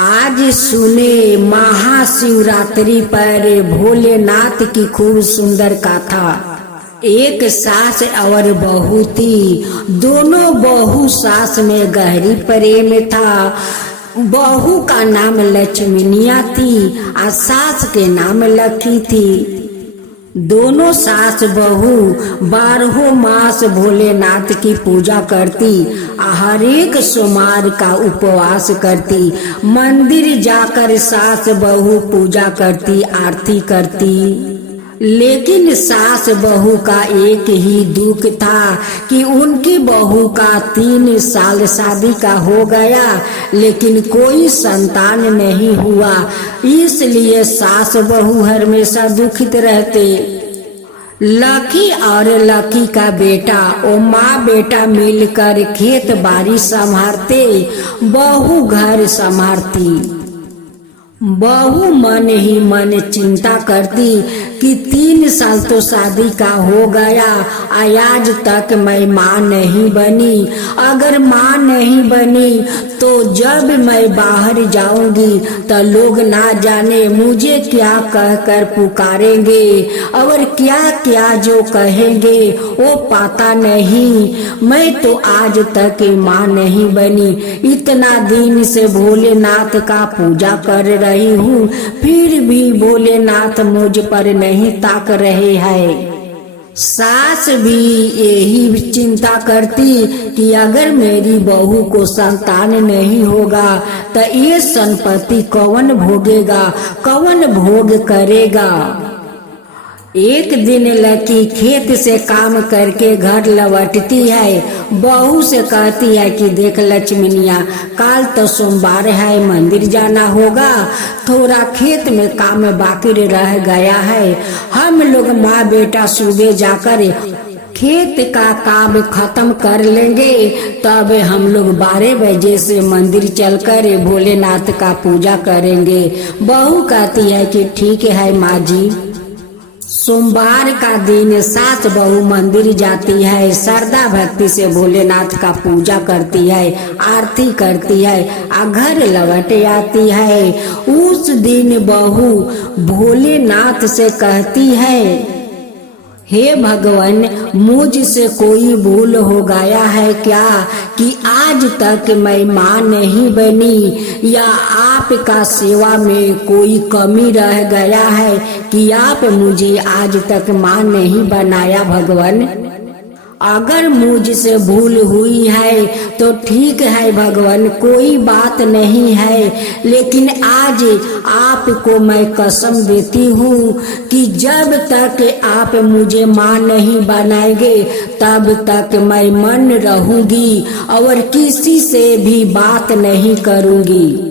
आज सुने महाशिवरात्रि पर भोलेनाथ की खूब सुंदर गाथा। एक सास और बहू थी, दोनों बहू सास में गहरी प्रेम था। बहू का नाम लक्ष्मीनिया थी और सास के नाम लखी थी। दोनों सास बहू 12 मास भोलेनाथ की पूजा करती, हर एक सोमवार का उपवास करती। मंदिर जाकर सास बहू पूजा करती, आरती करती। लेकिन सास बहू का एक ही दुख था कि उनकी बहू का 3 साल शादी का हो गया, लेकिन कोई संतान नहीं हुआ। इसलिए सास बहू हमेशा दुखित रहते। लकी और लकी का बेटा और माँ बेटा मिलकर खेत बाड़ी संभालते, बहू घर संभालती। बहू मन ही मन चिंता करती कि 3 साल तो शादी का हो गया, आज तक मैं माँ नहीं बनी। अगर माँ नहीं बनी तो जब मैं बाहर जाऊंगी तो लोग ना जाने मुझे क्या कहकर पुकारेंगे और क्या क्या जो कहेंगे वो पता नहीं। मैं तो आज तक माँ नहीं बनी। इतना दिन से भोलेनाथ का पूजा कर रही हूँ, फिर भी भोलेनाथ मुझ पर नहीं ताक रहे हैं। सास भी यही चिंता करती कि अगर मेरी बहू को संतान नहीं होगा तो ये संपत्ति कौन भोगेगा, कौन भोग करेगा। एक दिन लकी खेत से काम करके घर लौटती है। बहू से कहती है कि देख लक्ष्मीनिया, कल तो सोमवार है, मंदिर जाना होगा। थोड़ा खेत में काम बाकी रह गया है। हम लोग माँ बेटा सुबह जाकर खेत का काम खत्म कर लेंगे, तब हम लोग 12 बजे से मंदिर चलकर भोलेनाथ का पूजा करेंगे। बहू कहती है कि ठीक है माँ जी। सोमवार का दिन सास बहू मंदिर जाती है, श्रद्धा भक्ति से भोलेनाथ का पूजा करती है, आरती करती है और घर लौट आती है। उस दिन बहू भोलेनाथ से कहती है, हे भगवान, मुझसे कोई भूल हो गया है क्या कि आज तक मैं माँ नहीं बनी, या आपका सेवा में कोई कमी रह गया है कि आप मुझे आज तक माँ नहीं बनाया। भगवान, अगर मुझसे भूल हुई है तो ठीक है भगवान, कोई बात नहीं है। लेकिन आज आपको मैं कसम देती हूँ कि जब तक आप मुझे माँ नहीं बनाएंगे तब तक मैं मन रहूंगी और किसी से भी बात नहीं करूंगी।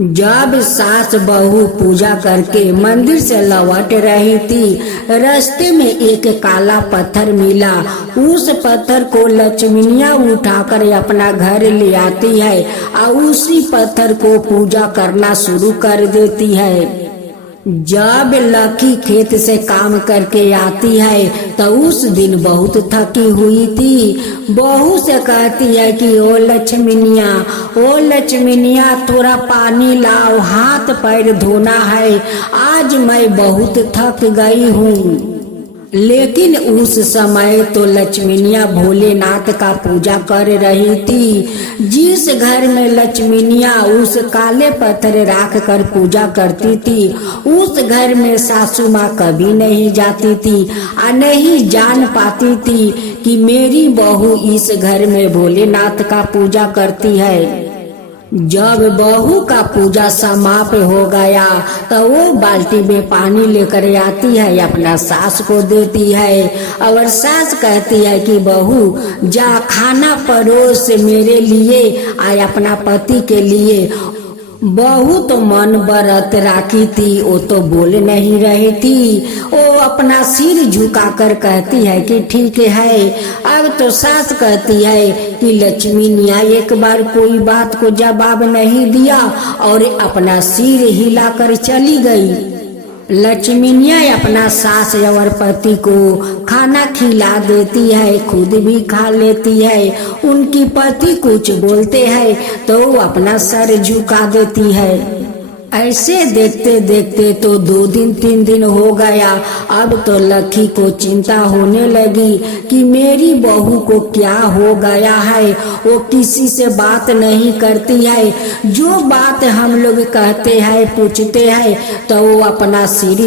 जब सास बहू पूजा करके मंदिर से लौट रही थी, रास्ते में एक काला पत्थर मिला। उस पत्थर को लक्ष्मीनिया उठाकर अपना घर ले आती है और उसी पत्थर को पूजा करना शुरू कर देती है। जब लकी खेत से काम करके आती है तो उस दिन बहुत थकी हुई थी। बहू से कहती है कि ओ लक्ष्मीनिया, थोड़ा पानी लाओ, हाथ पैर धोना है, आज मैं बहुत थक गई हूँ। लेकिन उस समय तो लक्ष्मीनिया भोलेनाथ का पूजा कर रही थी। जिस घर में लक्ष्मीनिया उस काले पत्थर रख कर पूजा करती थी, उस घर में सासू माँ कभी नहीं जाती थी और नहीं जान पाती थी कि मेरी बहू इस घर में भोलेनाथ का पूजा करती है। जब बहू का पूजा समाप्त हो गया तो वो बाल्टी में पानी लेकर आती है, अपना सास को देती है और सास कहती है कि बहू जा खाना परोस मेरे लिए और अपना पति के लिए। बहू तो मन व्रत राखी थी, वो तो बोल नहीं रही थी। वो अपना सिर झुकाकर कहती है कि ठीक है। अब तो सास कहती है कि लक्ष्मीनिया एक बार कोई बात को जवाब नहीं दिया और अपना सिर हिलाकर चली गई। लक्ष्मीनिया अपना सास और पति को खाना खिला देती है, खुद भी खा लेती है। उनकी पति कुछ बोलते हैं तो वो अपना सर झुका देती है। ऐसे देखते देखते तो 2 दिन 3 दिन हो गया। अब तो लकी को चिंता होने लगी कि मेरी बहू को क्या हो गया है। वो किसी से बात नहीं करती है। जो बात हम लोग कहते हैं पूछते हैं तो वो अपना सिर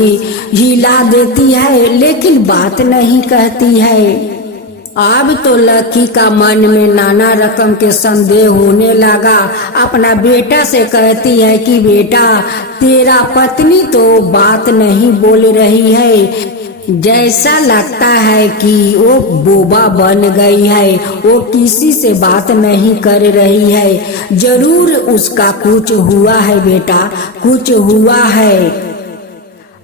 हिला देती है, लेकिन बात नहीं कहती है। अब तो लकी का मन में नाना रकम के संदेह होने लगा। अपना बेटा से कहती है कि बेटा, तेरा पत्नी तो बात नहीं बोल रही है, जैसा लगता है कि वो बोबा बन गई है, वो किसी से बात नहीं कर रही है। जरूर उसका कुछ हुआ है बेटा, कुछ हुआ है।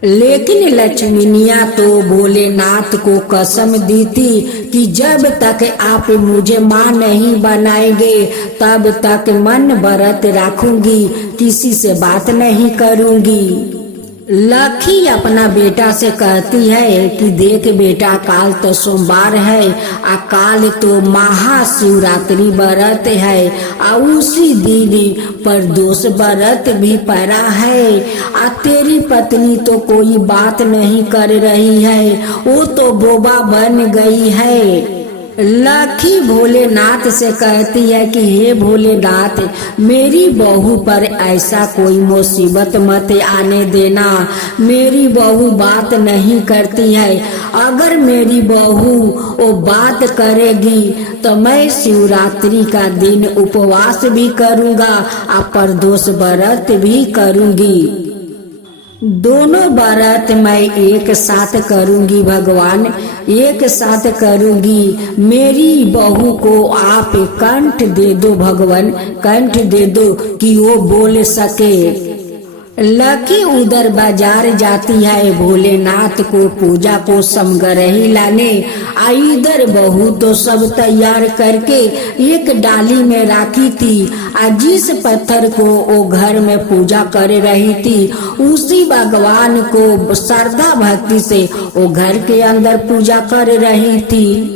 लेकिन लक्ष्मीनिया तो भोलेनाथ को कसम दी थी कि जब तक आप मुझे माँ नहीं बनाएंगे तब तक मन व्रत रखूंगी, किसी से बात नहीं करूंगी। लकी अपना बेटा से कहती है कि देख बेटा, काल तो सोमवार है, काल तो महाशिवरात्रि व्रत है, उसी दिन प्रदोष व्रत भी पड़ा है। तेरी पत्नी तो कोई बात नहीं कर रही है, वो तो बोबा बन गई है। लकी भोलेनाथ से कहती है कि हे भोलेनाथ, मेरी बहू पर ऐसा कोई मुसीबत मत आने देना। मेरी बहू बात नहीं करती है। अगर मेरी बहू वो बात करेगी तो मैं शिवरात्रि का दिन उपवास भी करूँगा और प्रदोष व्रत भी करूँगी। दोनों व्रत मैं एक साथ करूंगी भगवान, एक साथ करूंगी। मेरी बहू को आप कंठ दे दो भगवान, कंठ दे दो कि वो बोल सके। लकी उधर बाजार जाती है भोलेनाथ को पूजा को समग्रही लाने। इधर बहू तो सब तैयार करके एक डाली में रखी थी। जिस पत्थर को वो घर में पूजा कर रही थी उसी भगवान को श्रद्धा भक्ति से वो घर के अंदर पूजा कर रही थी।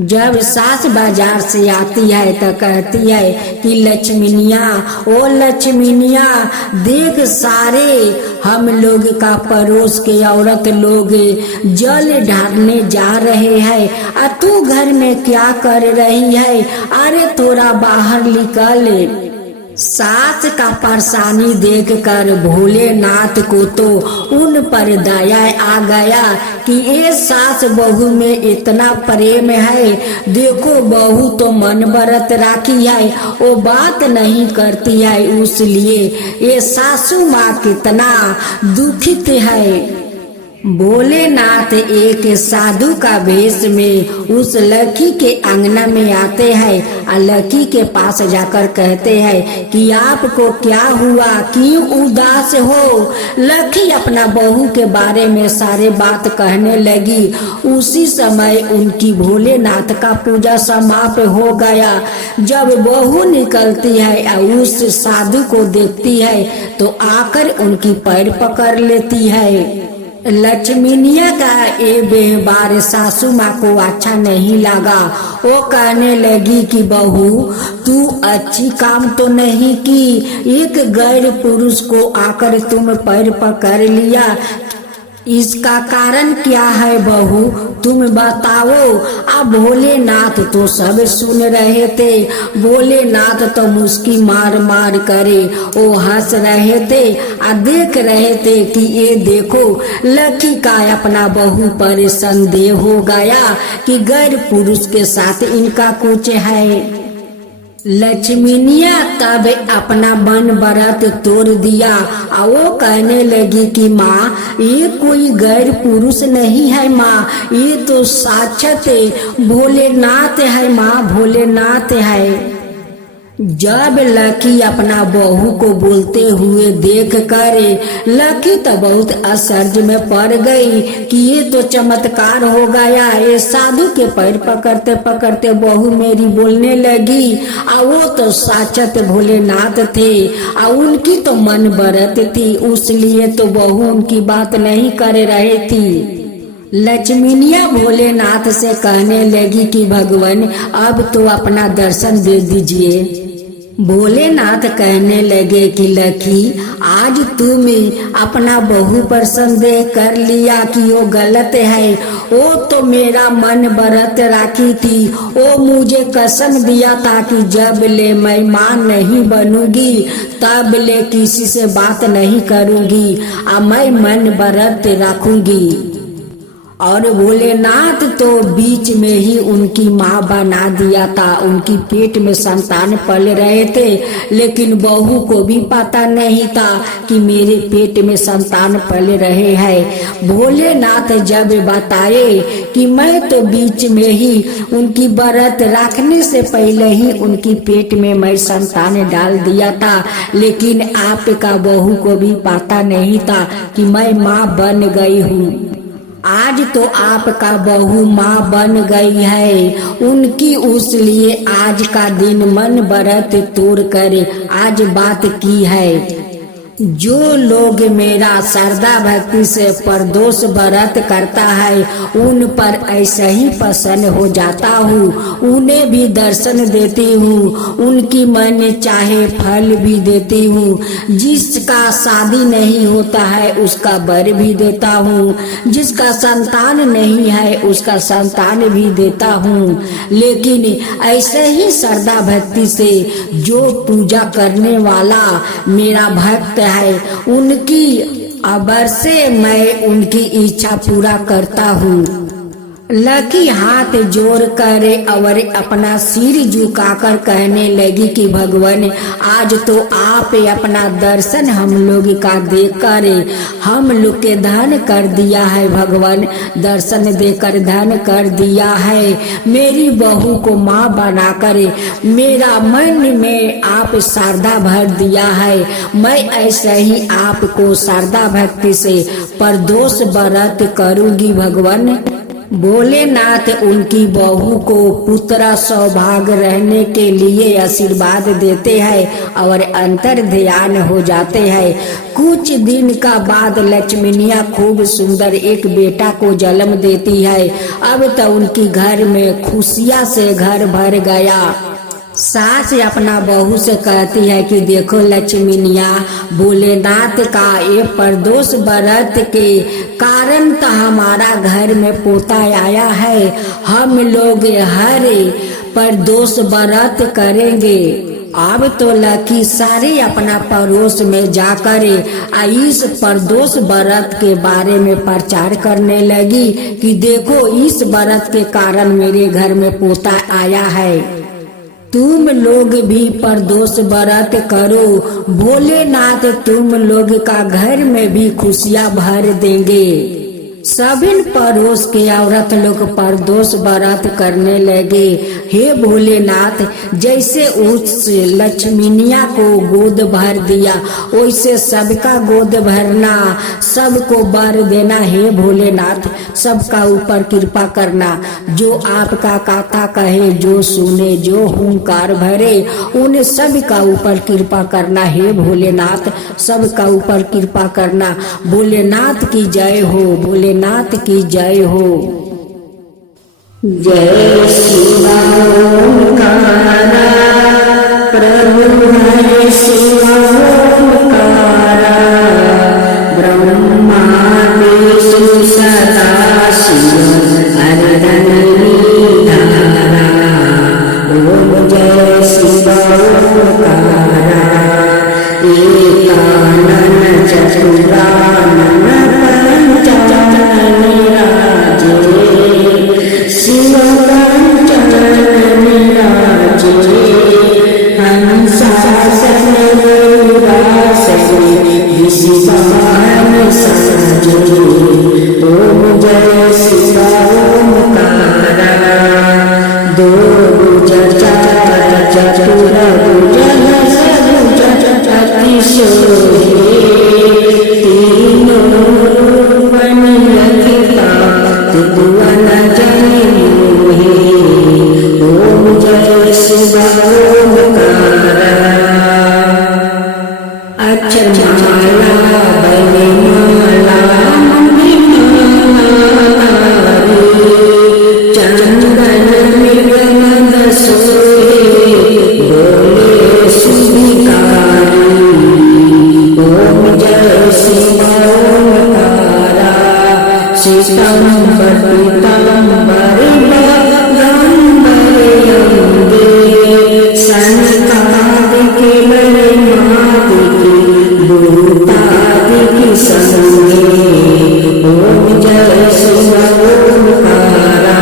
जब सास बाजार से आती है तो कहती है कि लक्ष्मीनिया, ओ लक्ष्मीनिया, देख सारे हम लोग का पड़ोस के औरत लोग जल ढारने जा रहे हैं, तू घर में क्या कर रही है? अरे थोड़ा बाहर निकल। सास का परेशानी देखकर भोलेनाथ को तो उन पर दया आ गया कि ये सास बहू में इतना प्रेम है। देखो बहू तो मन व्रत राखी है, वो बात नहीं करती है, इसलिए ये सासू माँ कितना दुखित है। भोलेनाथ एक साधु का वेश में उस लकी के आंगना में आते हैं और लकी के पास जाकर कहते हैं कि आपको क्या हुआ, क्यों उदास हो? लकी अपना बहू के बारे में सारे बात कहने लगी। उसी समय उनकी भोलेनाथ का पूजा समाप्त हो गया। जब बहू निकलती है और उस साधु को देखती है तो आकर उनकी पैर पकड़ लेती है। लक्ष्मीनिया का ये व्यवहार सासू माँ को अच्छा नहीं लगा। वो कहने लगी कि बहू, तू अच्छी काम तो नहीं की, एक गैर पुरुष को आकर तुम पैर पकड़ लिया, इसका कारण क्या है बहू, तुम बताओ। अब भोलेनाथ तो सब सुन रहे थे। भोलेनाथ तो मुस्की मार मार करे वो हंस रहे थे और देख रहे थे कि ये देखो लकी का अपना बहू पर संदेह हो गया कि गैर पुरुष के साथ इनका कुछ है। लक्ष्मीनिया तब अपना मन व्रत तोड़ दिया और वो कहने लगी कि माँ, ये कोई गैर पुरुष नहीं है माँ, ये तो साक्षात भोलेनाथ है माँ, भोलेनाथ है। जब लकी अपना बहू को बोलते हुए देख कर लकी तो बहुत आश्चर्य में पड़ गई कि ये तो चमत्कार हो गया। ये साधु के पैर पकड़ते पकड़ते बहू मेरी बोलने लगी। और वो तो साक्षात भोलेनाथ थे और उनकी तो मन बरत थी, उसलिए तो बहू उनकी बात नहीं कर रही थी। लक्ष्मीनिया भोलेनाथ से कहने लगी कि भगवान अब तो अपना दर्शन दे दीजिए। भोलेनाथ कहने लगे कि लकी आज तुम अपना बहू पर संदेह कर लिया कि वो गलत है। वो तो मेरा मन बरत रखी थी, वो मुझे कसम दिया था कि जब ले मैं मां नहीं बनूंगी तब ले किसी से बात नहीं करूंगी और मैं मन बरत रखूंगी। और भोलेनाथ तो बीच में ही उनकी माँ बना दिया था। उनकी पेट में संतान पल रहे थे, लेकिन बहू को भी पता नहीं था कि मेरे पेट में संतान पल रहे हैं। भोलेनाथ जब बताए कि मैं तो बीच में ही उनकी व्रत रखने से पहले ही उनकी पेट में मैं संतान डाल दिया था, लेकिन आपका बहू को भी पता नहीं था कि मैं माँ बन गई हूँ। आज तो आपका बहू माँ बन गई है उनकी, उसलिए आज का दिन मन व्रत तोड़ कर आज बात की है। जो लोग मेरा श्रद्धा भक्ति से परदोष व्रत करता है उन पर ऐसा ही प्रसन्न हो जाता हूँ, उन्हें भी दर्शन देती हूँ, उनकी मन चाहे फल भी देती हूँ। जिसका शादी नहीं होता है उसका वर भी देता हूँ, जिसका संतान नहीं है उसका संतान भी देता हूँ। लेकिन ऐसे ही श्रद्धा भक्ति से जो पूजा करने वाला मेरा भक्त है उनकी अबर से मैं उनकी इच्छा पूरा करता हूँ। लकी हाथ जोड़ कर और अपना सिर झुकाकर कहने लगी कि भगवान आज तो आप अपना दर्शन हम लोग का देकर हम लोग के धन कर दिया है। भगवान दर्शन देकर धन कर दिया है। मेरी बहू को माँ बनाकर मेरा मन में आप श्रद्धा भर दिया है। मैं ऐसे ही आपको श्रद्धा भक्ति से परदोष व्रत करूंगी। भगवान भोलेनाथ उनकी बहू को पुत्र सौभाग्य रहने के लिए आशीर्वाद देते हैं और अंतर ध्यान हो जाते हैं। कुछ दिन का बाद लक्ष्मीनिया खूब सुंदर एक बेटा को जन्म देती है। अब तो उनकी घर में खुशियां से घर भर गया। सास अपना बहू से कहती है कि देखो लक्ष्मीनिया, भोलेनाथ का ये परदोष व्रत के कारण तो हमारा घर में पोता आया है। हम लोग हर परदोष व्रत करेंगे। अब तो लकी सारे अपना पड़ोस में जाकर इस परदोष व्रत के बारे में प्रचार करने लगी कि देखो इस व्रत के कारण मेरे घर में पोता आया है। तुम लोग भी परदोष व्रत करो, भोलेनाथ तुम लोग का घर में भी खुशियां भर देंगे। सभी पड़ोस के औरत लोग परदोष व्रत करने लगे। हे भोलेनाथ, जैसे उस लक्ष्मीनिया को गोद भर दिया वैसे सबका गोद भरना, सबको वर देना। हे भोलेनाथ, सबका ऊपर कृपा करना। जो आपका कथा कहे, जो सुने, जो हुंकार भरे, उन सबका ऊपर कृपा करना। हे भोलेनाथ, सबका ऊपर कृपा करना। भोलेनाथ की जय हो, भोलेनाथ की जय हो। जय शिव ओंकारा, प्रभु है शिव ओंकारा, ब्रह्मा विष्णु सदा शिव हरदन धारा। ओम जय शिव ओंकारा, एकानन चतुरानन ओम जय शिव ओंकारा, दो जय चतुर भुजग सबुज अति सोहे तीनों रूपन लखिता त्रिभुवन जनि मोहे ओम जय शिव ओमकारा अक्षरमाला बलिमाला मणिमाला चंदन मृगमद सोहे बोले सुधिकारी ओम जय शिव ओमकारा शीतंबर पीतांबर गंबर अंगे सनकादिक मणिमादिक भूतादिक संगे ओम जय शिव ओमकारा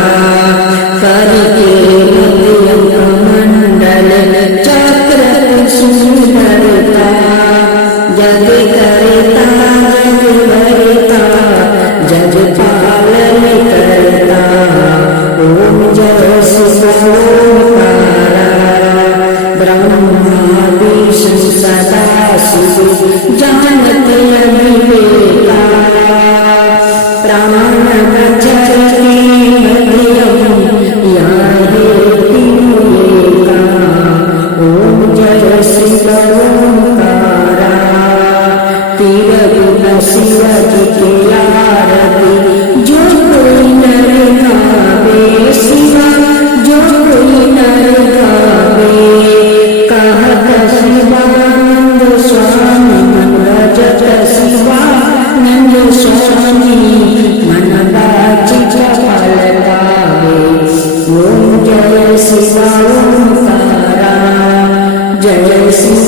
करके मंडल चक्र सुंदरता जग करता जग भरता जग पालन करता ओम जय शिव ओमकारा ब्रह्मा विष्णु सदा शिव जानत अविवेका प्राण बचते मध्यम याहे तीनों ओम जय शिव ओमकारा तीर शिव जी के आरती जो कोई नर गावे शिवा जो कोई नर गावे कहत शिवानंद स्वामी मन भजत शिवानंद स्वामी मन बाचित फल पावे ओम जय शिव ओमकारा जय शिव